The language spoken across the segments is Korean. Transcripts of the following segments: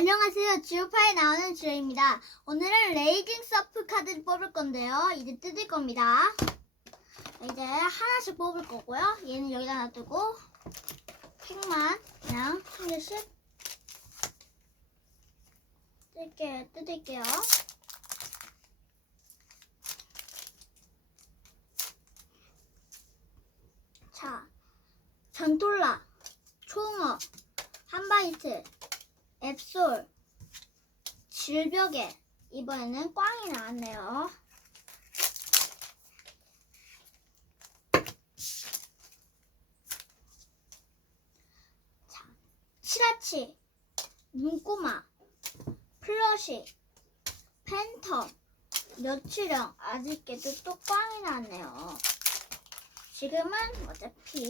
안녕하세요. 지오파에 나오는 지오입니다. 오늘은 레이징 서프 카드를 뽑을 건데요. 이제 뜯을 겁니다. 이제 하나씩 뽑을 거고요. 얘는 여기다 놔두고 팩만 그냥 한 개씩 뜯게, 뜯을게요. 자, 전톨라, 총어, 한바이트, 앱솔, 질벽에 이번에는 꽝이 나왔네요. 자, 치라치, 눈꼬마, 플러시, 팬텀, 며칠형 아직까지 또 꽝이 나왔네요. 지금은 어차피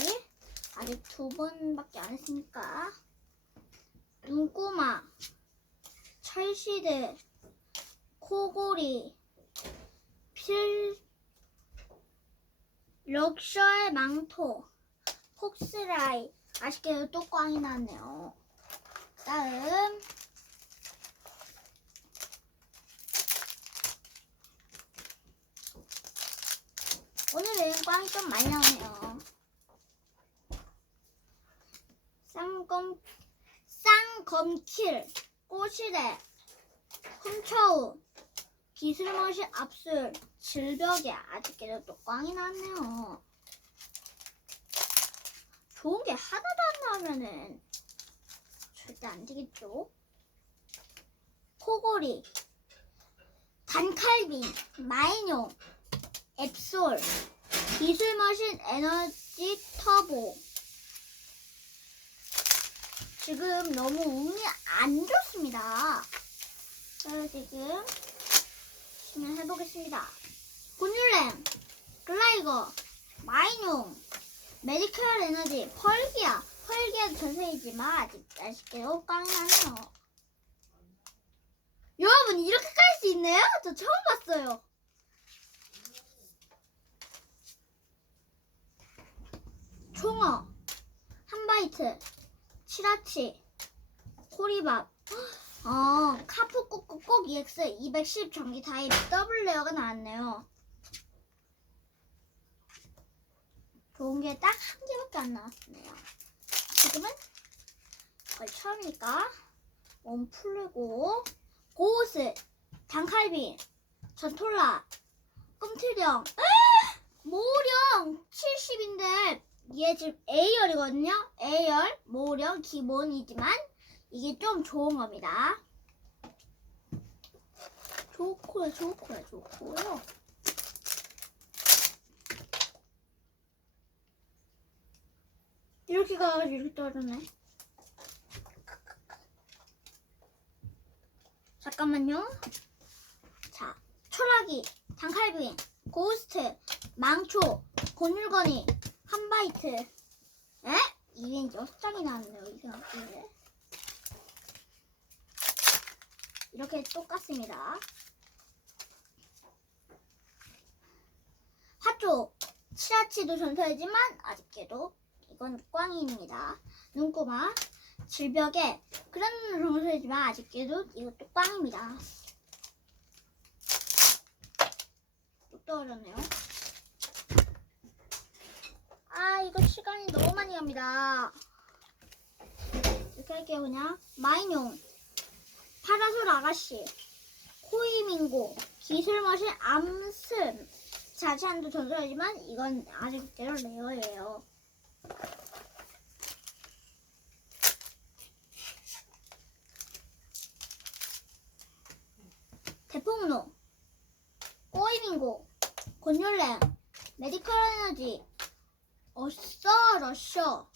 아직 두 번밖에 안 했으니까 눈꼬마, 철시드, 코골이, 필, 럭셔의 망토, 폭스라이, 아쉽게도 또 꽝이 나네요. 다음, 오늘은 꽝이 좀 많이 나오네요. 쌍검 쌍 검킬, 꼬시래, 훔쳐우, 기술머신 압술, 질벽에 아직까지 또 꽝이 나왔네요. 좋은 게 하나도 안 나오면은 절대 안 되겠죠? 코골이, 단칼빈, 마이뇽, 앱솔, 기술머신 에너지 터보, 지금 너무 운이 안 좋습니다. 그래서 지금 진행해보겠습니다. 곤율렘, 글라이거, 마이뇽, 메디컬 에너지, 펄기아, 펄기아도 전세이지만 아직 아쉽게도 꽝이 나네요. 여러분 이렇게 깔 수 있네요? 저 처음 봤어요. 총어, 한바이트, 치라치, 코리밥, 어, 카푸 꾹꾹꾹 EX 210 전기 타입 더블 레어가 나왔네요. 좋은 게 딱 한 개밖에 안 나왔네요. 지금은 거의 처음이니까 몸 풀고 고우스, 단칼비, 전톨라, 꿈틀령, 모령 70인데 얘 지금 A열이거든요. A열, 모령 기본이지만 이게 좀 좋은 겁니다. 좋고요, 좋고요, 좋고요. 이렇게 가가지고 이렇게 떨어졌네. 잠깐만요. 자, 초라기, 단칼빈, 고스트, 망초, 곤율건이, 한 바이트. 에? 이게 여섯 장이 나왔네요. 어떻게 이렇게 똑같습니다. 화초, 치라치도 전설이지만 아쉽게도 이건 꽝입니다. 눈꼬마, 질벽에 그런 전설이지만 아쉽게도 이것도 꽝입니다. 또 떨어졌네요. 아 이거 시간이 너무 많이 갑니다. 이렇게 할게요 그냥. 마이뇽. 파라솔 아가씨. 코이밍고. 기술머신 암슴 자체한도 전설이지만 이건 아직대로 레어예요. 대폭로. 꼬이밍고. 곤율렘 메디컬 에너지 어싸 러셔.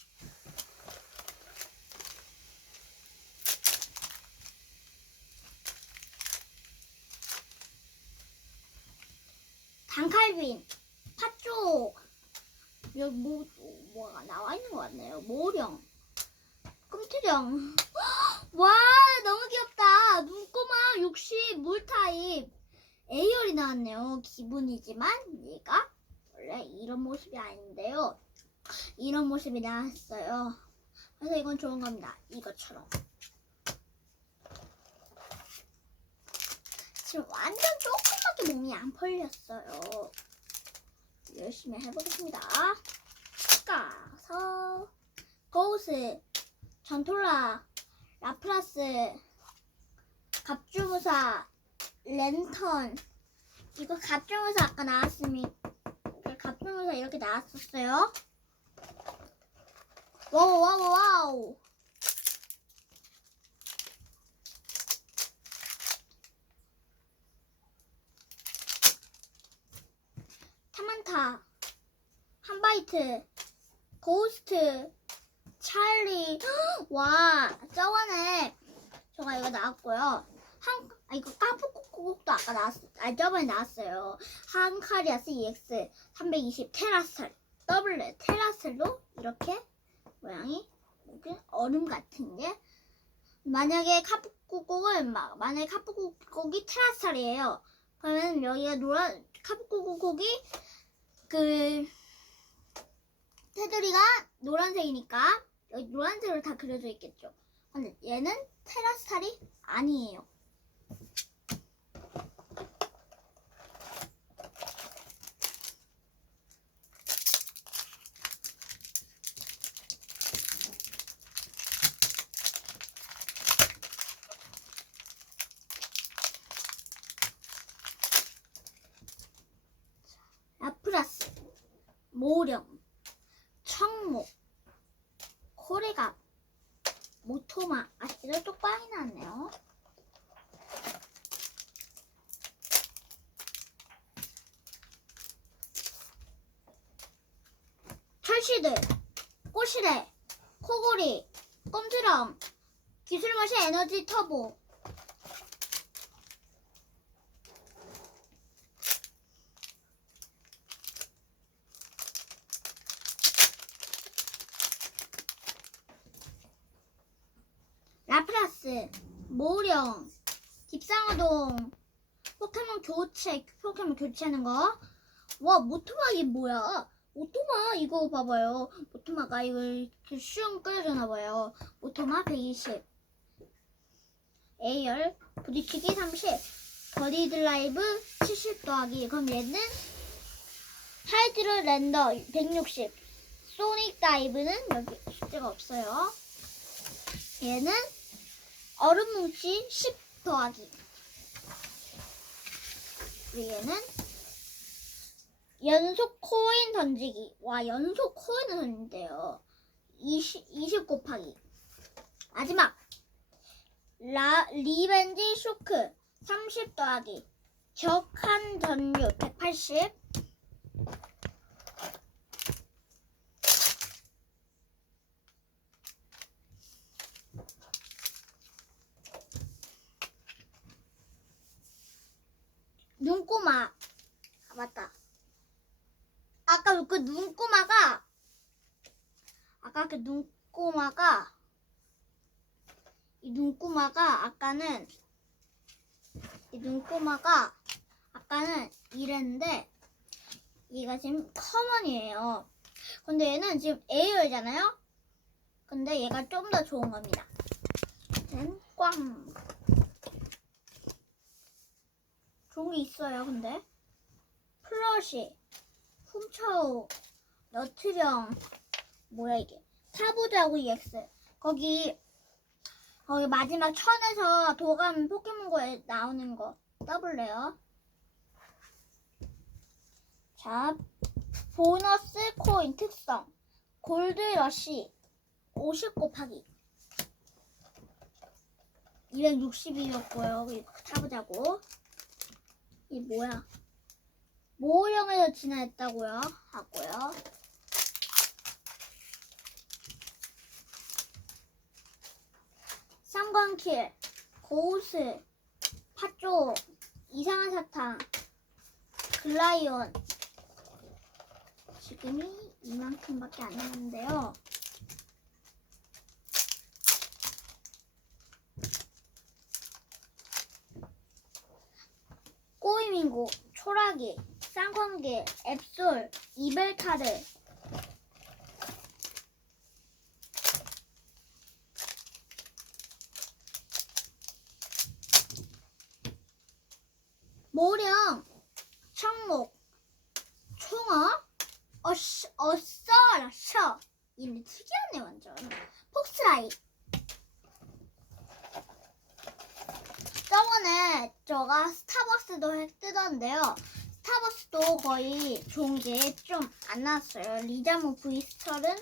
단칼빈 팥쪽 여기 뭐 뭐가 나와 있는 것 같네요. 모령. 꿈틀령. 와 너무 귀엽다. 눈꼬마 60 물타입. A열이 나왔네요. 기분이지만 얘가 원래 이런 모습이 아닌데요 이런 모습이 나왔어요. 그래서 이건 좋은 겁니다. 이것처럼. 지금 완전 조금밖에 몸이 안 풀렸어요. 열심히 해보겠습니다. 가서 고우스, 전톨라, 라플라스, 갑주무사, 랜턴. 이거 갑주무사 아까 나왔으니 갑주무사 이렇게 나왔었어요. 와우 와우 와우. 타만타, 한바이트, 고스트, 찰리. 와, 저번에 저가 이거 나왔고요. 한, 아, 이거 까푸꾸국도 아까 나왔어. 아, 저번에 나왔어요. 한카리아스 EX 320 테라셀. 더블 테라셀로 이렇게 모양이 이렇게 얼음 같은 게 만약에 카푸꾸국은 막 만약에 카푸꾸국이 테라셀이에요. 그러면 여기가 노란 카푸꾸국이 그 테두리가 노란색이니까 여기 노란색으로 다 그려져 있겠죠. 근데 얘는 테라스탈이 아니에요. 라프라스, 모령, 청목, 코레가, 모토마, 아, 진짜 또 빵이 나왔네요. 철시드, 꼬시레, 코골이, 꼼드럼, 기술머신 에너지 터보, 라프라스, 모령, 딥상어동, 포켓몬 교체, 포켓몬 교체하는 거. 와, 모토마 이게 뭐야? 모토마 이거 봐봐요. 모토마가 이걸 슝 끓여주나 봐요. 모토마 120. A열, 부딪히기 30. 버디 드라이브 70 더하기. 그럼 얘는 하이드로 랜더 160. 소닉 다이브는 여기 숫자가 없어요. 얘는 얼음 뭉치 10 더하기. 얘는 연속 코인 던지기. 와, 연속 코인을 던진대요. 20, 20 곱하기. 마지막. 라, 리벤지 쇼크 30 더하기. 적한 전류 180. 눈꼬마. 아, 맞다. 아까 그 눈꼬마가, 아까 그 눈꼬마가, 이 눈꼬마가, 아까는, 이 눈꼬마가, 아까는 이랬는데, 얘가 지금 커먼이에요. 근데 얘는 지금 에어잖아요? 근데 얘가 좀 더 좋은 겁니다. 꽝. 게 있어요, 근데. 플러시, 훔쳐오, 너트령, 뭐야 이게. 타보자고 EX. 거기, 거기 마지막 천에서 도감 포켓몬고에 나오는 거. 더블레요. 자, 보너스 코인 특성. 골드 러시, 50 곱하기. 260이었고요. 이거 타보자고. 이 뭐야? 모형에서 진화했다고요? 하고요. 쌍광킬, 고우스, 팥조, 이상한 사탕, 글라이온. 지금이 이만큼밖에 안 남았는데요. 꼬이밍고, 초라기, 쌍광길, 앱솔, 이벨카드. 모령, 청목, 총어, 어쉬, 어써라셔. 이름이 특이하네 완전. 폭스라이. 저번에 저가 스타벅스도 해 뜨던데요. 스타벅스도 거의 좋은 게 좀 안 나왔어요. 리자모 브이스철은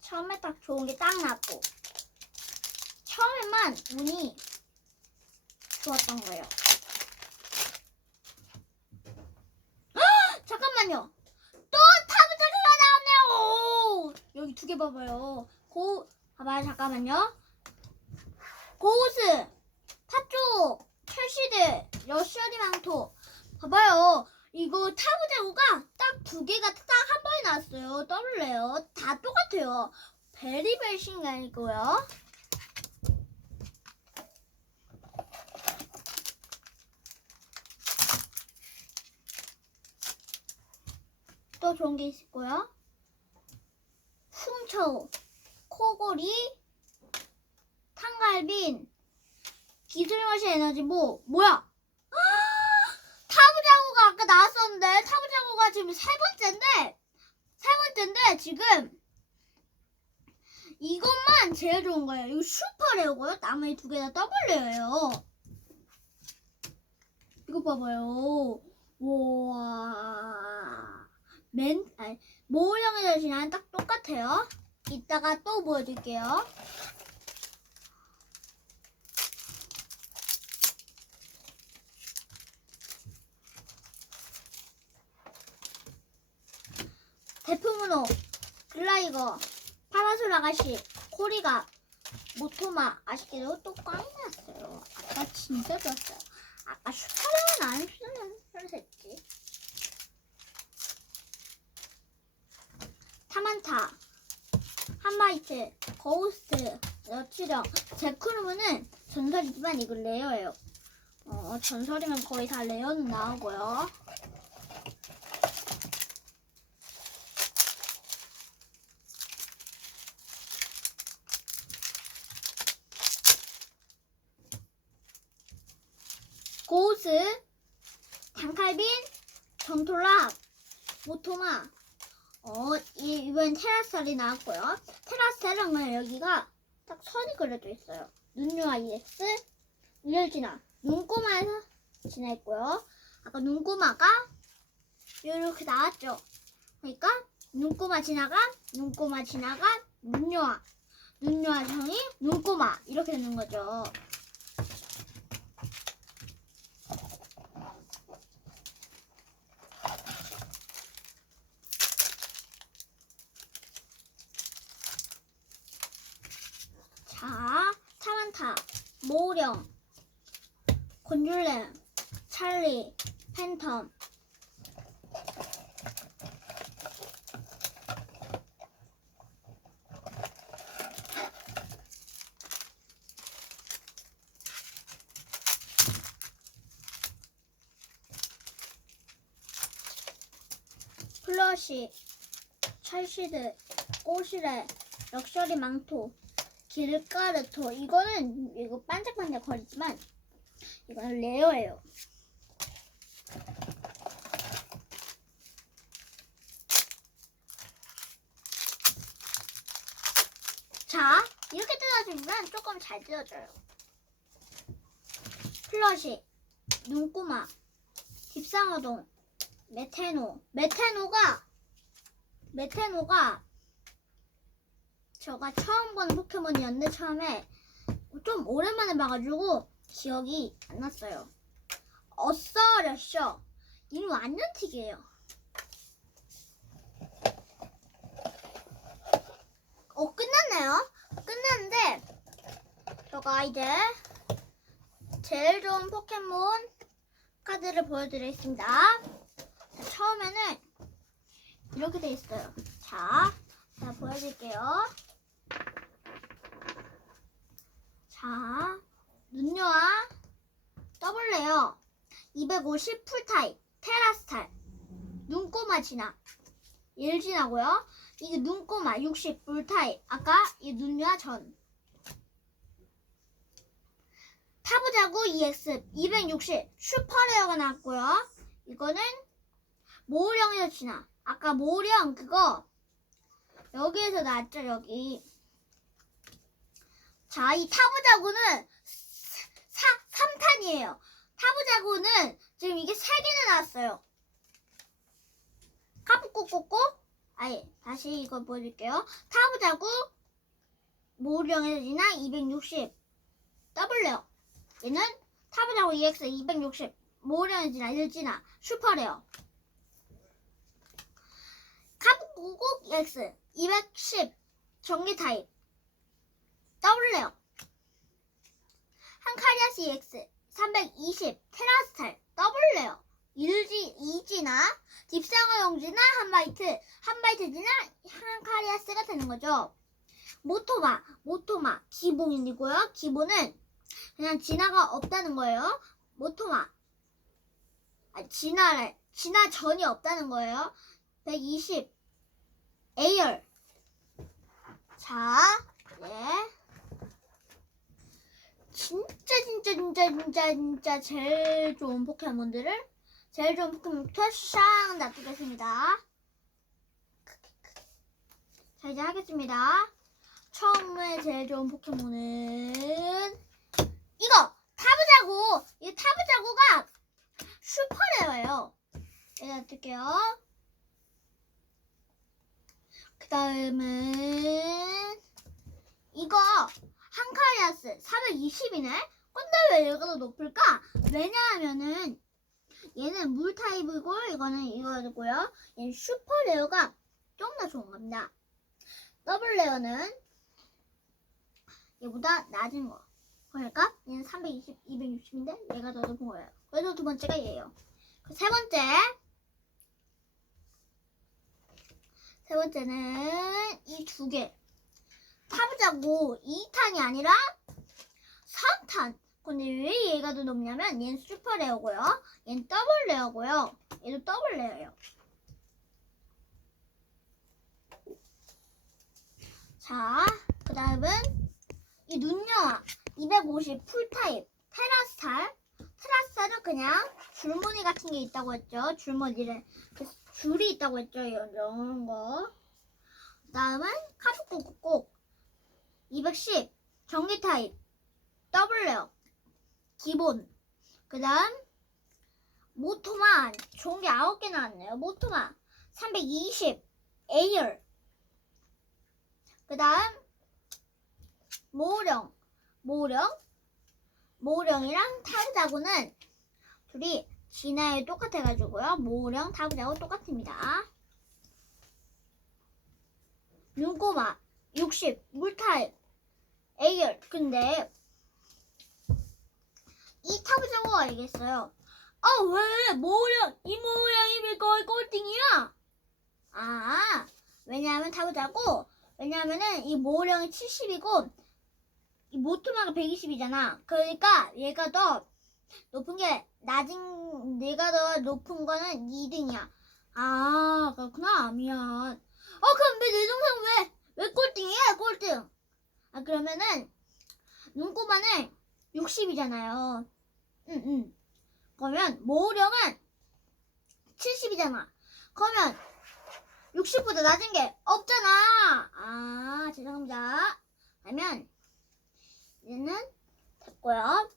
처음에 딱 좋은 게 딱 나왔고 처음에만 운이 좋았던 거예요. 헉! 잠깐만요. 또 타부자가 나왔네요. 오! 여기 두 개 봐봐요. 고 봐봐요. 잠깐만요. 고우스, 팥쪽, 철시드, 러시아리 망토. 봐봐요. 이거 타부자구가 딱 두 개가 딱 한 번에 나왔어요. 더블레요. 다 똑같아요. 베리벨 신간이고요. 또 좋은 게 있고요. 훔쳐, 코골이, 탕갈빈, 기술마시 에너지 뭐 뭐야? 타부장구가 아까 나왔었는데 타부장구가 지금 세 번째인데 세 번째인데 지금 이것만 제일 좋은 거예요. 이거 슈퍼레어고요. 나머지 두 개 다 더블레어예요. 이거 봐봐요. 우와. 맨, 아니, 모형의 자신이랑 딱 똑같아요. 이따가 또 보여줄게요. 대포문호, 글라이거, 파라솔 아가씨, 코리가, 모토마, 아쉽게도 또 꽝이 났어요. 아까 진짜 좋았어요. 아까 슈퍼맨 안 했으면 그랬지. 타만타, 한마이트, 거우스트, 여치령, 제크루브는 전설이지만 이거 레어예요. 어, 전설이면 거의 다 레어는 나오고요. 고우스, 단칼빈, 전톨락, 모토마, 어, 이, 이번 테라셀이 나왔고요. 테라셀은 여기가 딱 선이 그려져 있어요. 눈유아 EX, 일지나, 눈꼬마에서 지냈고요. 아까 눈꼬마가 이렇게 나왔죠. 그러니까 눈꼬마 지나가, 눈꼬마 지나가, 눈유아, 눈유아 형이 눈꼬마 이렇게 되는 거죠. 자, 타란타, 모령, 곤줄렘, 찰리, 팬텀. 플러시, 찰시드, 꼬시레, 럭셔리 망토, 길가르토 이거는 이거 반짝반짝 거리지만 이거는 레어예요. 자 이렇게 뜯어주면 조금 잘 뜯어져요. 플러시, 눈꼬마, 딥상어동, 메테노. 메테노가 메테노가 제가 처음 보는 포켓몬이었는데 처음에 좀 오랜만에 봐가지고 기억이 안 났어요. 어써려쇼 이름 완전 특이해요. 어 끝났네요. 끝났는데 제가 이제 제일 좋은 포켓몬 카드를 보여드리겠습니다. 자, 처음에는 이렇게 돼 있어요. 자, 자 보여드릴게요. 자, 눈요아 더블 레어 250 풀타입 테라스탈 눈꼬마 진화 1 진하고요. 이게 눈꼬마 60 풀타입 아까 이 눈요아 전 타부자 타부자구 EX 260 슈퍼 레어가 나왔고요. 이거는 모우령에서 지나. 아까 모우령 그거 여기에서 나왔죠 여기. 자, 이 타부자구는 4, 3탄이에요. 타부자구는 지금 이게 3개나 나왔어요. 까뿌꼬꼬꼬 아예 다시 이거 보여줄게요. 타부자구 모우령에서 지나 260 더블레어 얘는 타부자구 EX 260 모우령에서 지나 일지나 슈퍼레어. 카부고국 EX 210 전기 타입 더블레어 한카리아스 EX 320 테라스탈 더블레어 일지 이지나 딥상어 용지나 한바이트 한바이트 지나 한카리아스가 되는 거죠. 모토마 모토마 기본이고요. 기본은 그냥 진화가 없다는 거예요. 모토마 아, 진화 진화 전이 없다는 거예요. 120 에이얼 자 예. 진짜 진짜 진짜 진짜 진짜 제일 좋은 포켓몬들을 제일 좋은 포켓몬부터 샥 놔두겠습니다. 자 이제 하겠습니다. 처음에 제일 좋은 포켓몬은 이거 타부자구 이 타부자구가 슈퍼레어예요. 얘가 놔둘게요. 그 다음은 이거 한카리아스 420이네? 근데 왜 얘가 더 높을까? 왜냐하면은 얘는 물 타입이고 이거는 이거고요. 얘는 슈퍼 레어가 좀 더 좋은 겁니다. 더블 레어는 얘보다 낮은 거. 그러니까 얘는 320, 260인데 얘가 더 높은 거예요. 그래서 두 번째가 얘예요. 그세 번째 세 번째는 이 두 개. 타부자고 2탄이 아니라 3탄. 근데 왜 얘가 더 높냐면 얘는 슈퍼 레어고요. 얘는 더블 레어고요. 얘도 더블 레어예요. 자, 그 다음은 이 눈영아 250 풀타입 테라스탈. 테라스탈은 그냥 줄무늬 같은 게 있다고 했죠. 줄무늬를 그 줄이 있다고 했죠. 이런 거. 그 다음은 카프코코코 210 전기 타입. 레어 기본. 그 다음 모토만. 좋은 게 9개 나왔네요. 모토만. 320 에이얼. 그 다음 모우령. 모우령. 모우령이랑 타부자구는 둘이 진화에 똑같아가지고요. 모우령 타부자구 똑같습니다. 눈꼬마. 60 물타입 에이얼. 근데 이 타부자고가 알겠어요? 아 왜? 모양 이 모양이 왜 거의 꼴등이야? 아 왜냐하면 타부자고 왜냐하면은 이 모량이 70이고 이 모토마가 120이잖아. 그러니까 얘가 더 높은 게 낮은 얘가 더 높은 거는 2등이야. 아 그렇구나. 미안. 어 그럼 왜내 동생 왜 왜 꼴등이야? 꼴등 아 그러면은 눈꼬마는 60이잖아요. 응, 응. 그러면 모우령은 70이잖아. 그러면 60보다 낮은 게 없잖아. 아, 죄송합니다. 그러면 얘는 됐고요.